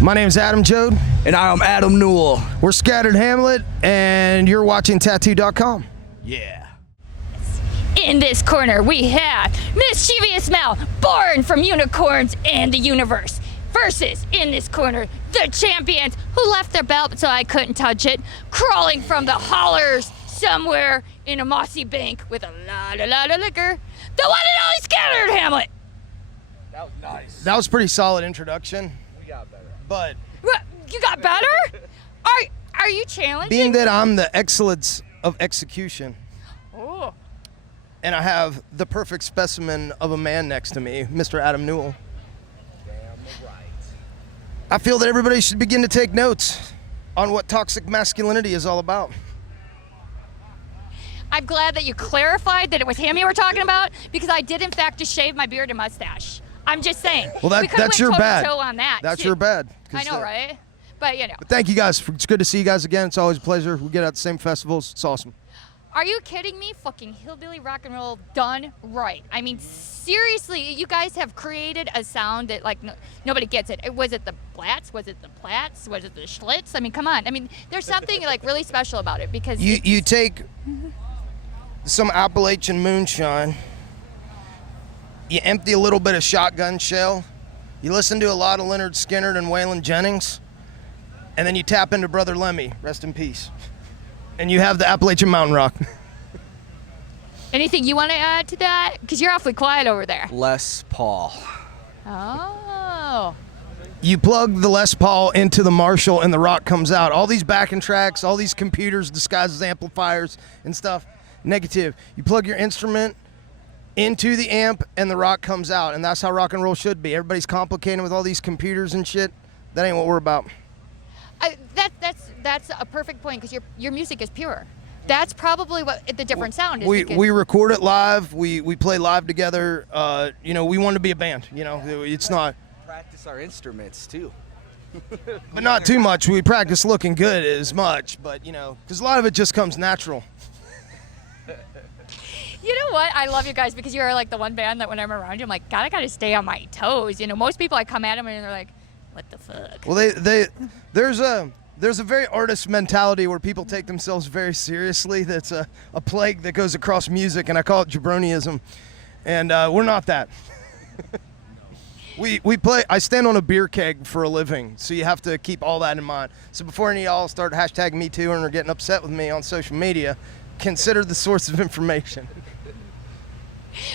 My name's Adam Jode. And I'm Adam Newell. We're Scattered Hamlet, and you're watching Tattoo.com. Yeah. In this corner, we have Mischievous Mel, born from unicorns and the universe, versus, in this corner, the champions who left their belt so I couldn't touch it, crawling from the hollers somewhere in a mossy bank with a lot of liquor, the one and only Scattered Hamlet. That was nice. That was a pretty solid introduction. We got better. But What? You got better? Are you challenging? being that I'm the excellence of execution, Oh. and I have the perfect specimen of a man next to me, Mr. Adam Newell, Damn right. I feel that everybody should begin to take notes on what toxic masculinity is all about. I'm glad that you clarified that it was him you were talking about, because I did in fact just shave my beard and mustache. I'm just saying. Well, We could've that's went your bad. toe-to-toe on that, That's too. your bad. I know, right? But you know. But thank you guys. It's good to see you guys again. It's always a pleasure. We get out the same festivals. It's awesome. Are you kidding me? Fucking hillbilly rock and roll done right. I mean, seriously, you guys have created a sound that like nobody gets it. Was it the Blatts? Was it the Platts? Was it the Schlitz? I mean, come on. I mean, there's something like really special about it because You take some Appalachian moonshine, you empty a little bit of shotgun shell, you listen to a lot of Leonard Skinner and Waylon Jennings, and then you tap into Brother Lemmy, rest in peace. And you have the Appalachian Mountain Rock. Anything you want to add to that? Because you're awfully quiet over there. Les Paul. Oh. You plug the Les Paul into the Marshall and the rock comes out. All these backing tracks, all these computers disguised as amplifiers and stuff, negative. You plug your instrument into the amp and the rock comes out, and that's how rock and roll should be. Everybody's complicating with all these computers and shit. That ain't what we're about. That's a perfect point because your music is pure. That's probably what the different sound is. We record it live. We play live together. We want to be a band. It's not. Practice our instruments too. But not too much. We practice looking good as much, but because a lot of it just comes natural. You know what? I love you guys because you're like the one band that when I'm around you, I'm like, God, I gotta stay on my toes. Most people I come at them and they're like, what the fuck? Well, there's a very artist mentality where people take themselves very seriously. That's a plague that goes across music, and I call it jabroniism. And we're not that. We play. I stand on a beer keg for a living, so you have to keep all that in mind. So before any of y'all start hashtagging me too and are getting upset with me on social media, consider the source of information.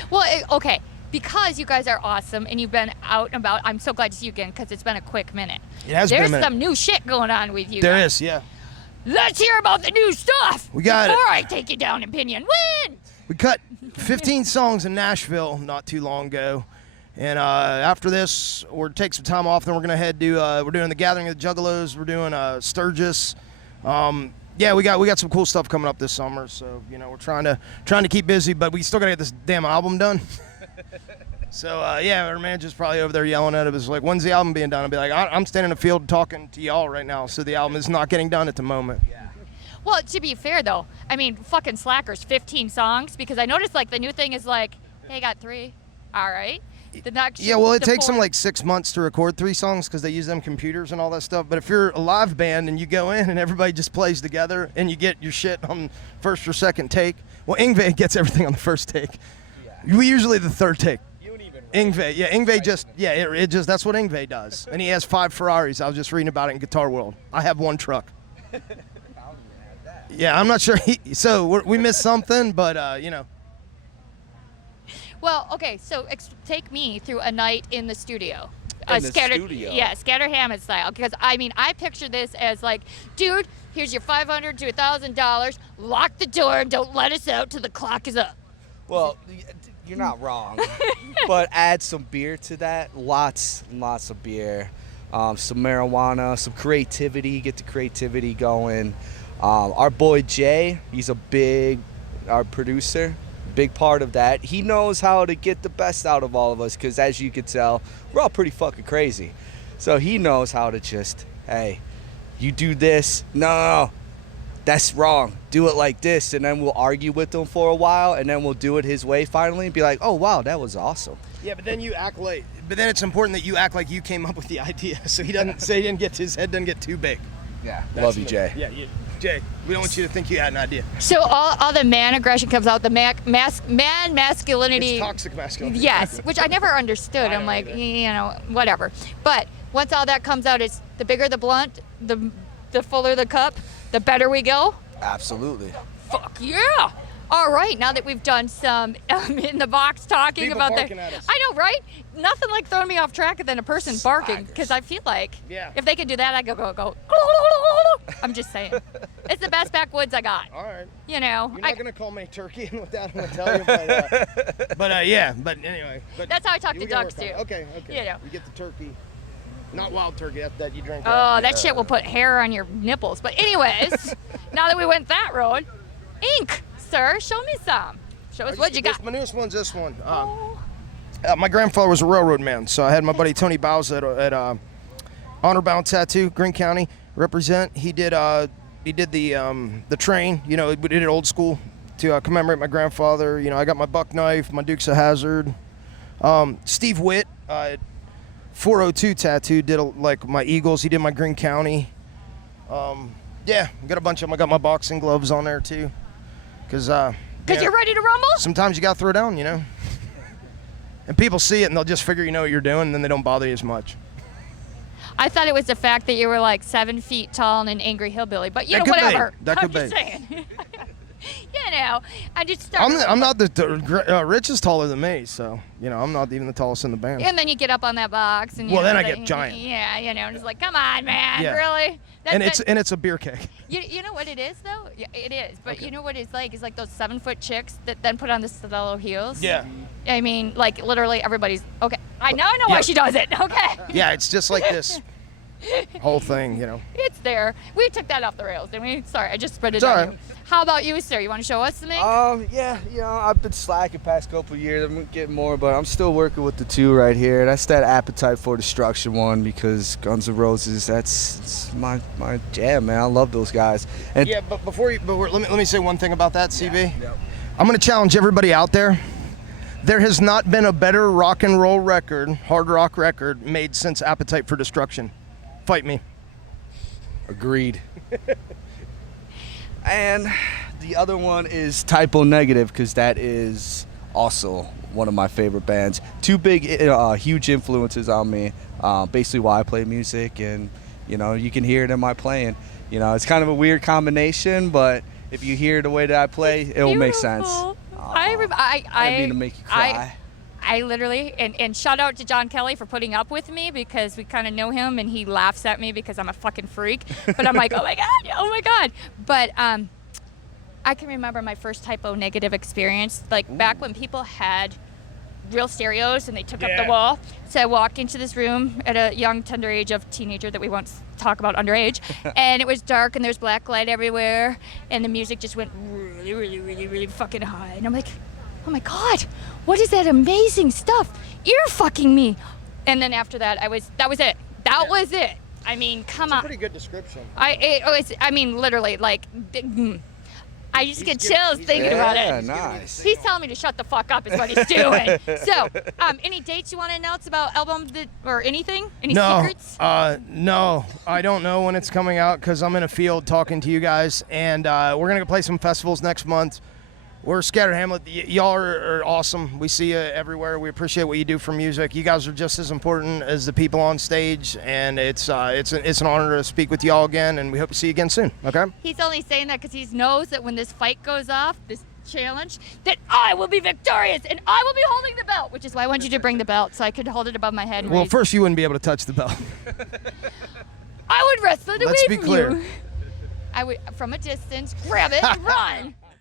Well, okay, because you guys are awesome and you've been out and about. I'm so glad to see you again because it's been a quick minute. It has been a minute. There's some new shit going on with you. There guys. is, yeah. Let's hear about the new stuff. We got it. Before I take you down in Pinion. Win! We cut 15 songs in Nashville not too long ago. And after this, we'll take some time off. Then we're going to head to, we're doing the Gathering of the Juggalos. We're doing Sturgis. Yeah, we got some cool stuff coming up this summer. So, we're trying to keep busy, but we still got to get this damn album done. So, our manager's probably over there yelling at us like, when's the album being done? I'll be like, I'm standing in the field talking to y'all right now, so the album is not getting done at the moment. Yeah. Well, to be fair, though, I mean, fucking slackers, 15 songs, because I noticed, like, the new thing is like, hey, I got 3. All right. The next, Yeah, well, it the takes 4. them like 6 months to record 3 songs because they use them computers and all that stuff. But if you're a live band and you go in and everybody just plays together and you get your shit on first or second take, well, Yngwie gets everything on the first take. Yeah. We usually the third take. You don't even. Yngwie just that's what Yngwie does. And he has 5 Ferraris. I was just reading about it in Guitar World. I have 1 truck. Yeah, I'm not sure. So we missed something, but Well, okay, so take me through a night in the studio. In the studio? Yeah, Scattered Hammond style. Because, I mean, I picture this as like, dude, here's your $500 to $1,000. Lock the door and don't let us out till the clock is up. Well, you're not wrong. But add some beer to that. Lots of beer. Some marijuana, some creativity. Get the creativity going. Our boy Jay, he's our producer. Big part of that. He knows how to get the best out of all of us because, as you could tell, we're all pretty fucking crazy. So he knows how to just, hey, you do this. No, that's wrong. Do it like this. And then we'll argue with him for a while, and then we'll do it his way finally and be like, oh, wow, that was awesome. Yeah, but then you act like, but then it's important that you act like you came up with the idea, so he doesn't say his head doesn't get too big. Yeah, That's love you, me. Jay. Yeah, Jay. We don't want you to think you had an idea. So all the man aggression comes out, the man masculinity. It's toxic masculinity. Yes, which I never understood. I'm like, whatever. But once all that comes out, it's the bigger the blunt, the fuller the cup, the better we go. Absolutely. Fuck yeah! All right, now that we've done some in the box talking People about barking at us. I know, right? Nothing like throwing me off track than a person barking, because I feel like if they could do that, I go. I'm just saying, it's the best backwoods I got. All right. You know, You're not gonna call me turkey and with that I'm gonna tell you, but anyway. But that's how I talk to we can ducks work on too. it. Okay. You know. You get the turkey, not wild turkey. That you drink. Oh, that shit will put hair on your nipples. But anyways, now that we went that road, ink, sir, show me some. Show us what you got. My newest one's this one. My grandfather was a railroad man, so I had my buddy Tony Bowes at Honor Bound Tattoo, Greene County, represent. He did the train. You know, we did it old school to commemorate my grandfather. You know, I got my buck knife, my Dukes of Hazzard. Steve Witt, 402 Tattoo, did like my Eagles. He did my Greene County. Yeah, got a bunch of them. I got my boxing gloves on there too, because you're ready to rumble. sometimes you got to throw down, you know. And people see it and they'll just figure you know what you're doing, and then they don't bother you as much. I thought it was the fact that you were like 7 feet tall and an angry hillbilly, but That could be. whatever. That I'm could just be. saying. You know, I just started. I'm not Rich is taller than me, so you know I'm not even the tallest in the band. And then you get up on that box, and Well, then I get giant. Yeah, you know, just like, come on, man, Yeah. really? And it's a beer keg. You know what it is though? Yeah, it is. But Okay. you know what it's like? It's like those 7-foot chicks that then put on the stiletto heels. Yeah. I mean, like literally everybody's okay. I know why she does it. Okay. Yeah, it's just like this whole thing, you know. It's there. We took that off the rails, didn't we? Sorry, I just spread it It's all on right. you. How about you, sir? You want to show us something? Yeah, you know, I've been slacking past couple years. I'm getting more, but I'm still working with the two right here. That's that Appetite for Destruction one, because Guns N' Roses, it's my jam, man. I love those guys. And Yeah, but let me say one thing about that, CB. yeah. I'm going to challenge everybody out there. There has not been a better rock and roll record, hard rock record, made since Appetite for Destruction. Fight me. Agreed. And the other one is Typo Negative, because that is also one of my favorite bands. Two big, huge influences on me. Basically why I play music, and you know, you can hear it in my playing. You know, it's kind of a weird combination, but if you hear the way that I play, it will make sense. Beautiful. I didn't mean to make you cry. I literally, and shout out to John Kelly for putting up with me, because we kind of know him and he laughs at me because I'm a fucking freak. But I'm like, oh my God. But I can remember my first Typo Negative experience, like back when people had real stereos and they took up the wall. So I walked into this room at a young, tender age of teenager that we won't talk about underage, and it was dark and there's black light everywhere, and the music just went really, really, really, really fucking high. And I'm like, oh my God, what is that amazing stuff? Ear fucking me. And then after that, that was it. That was it. I mean, come on. Pretty good description. I mean, literally, like, I just get chills thinking about it. Yeah, nice. He's telling me to shut the fuck up is what he's doing. So, any dates you want to announce about album or anything? Any secrets? No, I don't know when it's coming out because I'm in a field talking to you guys, and we're gonna go play some festivals next month. We're Scattered Hamlet. Y'all are awesome. We see you everywhere. We appreciate what you do for music. You guys are just as important as the people on stage, and it's an honor to speak with y'all again, and we hope to see you again soon. Okay? He's only saying that because he knows that when this fight goes off, this challenge, that I will be victorious and I will be holding the belt, which is why I wanted you to bring the belt so I could hold it above my head. And Well, raise. first you wouldn't be able to touch the belt. I would wrestle it away Let's be from clear. you. I would, from a distance, grab it and run.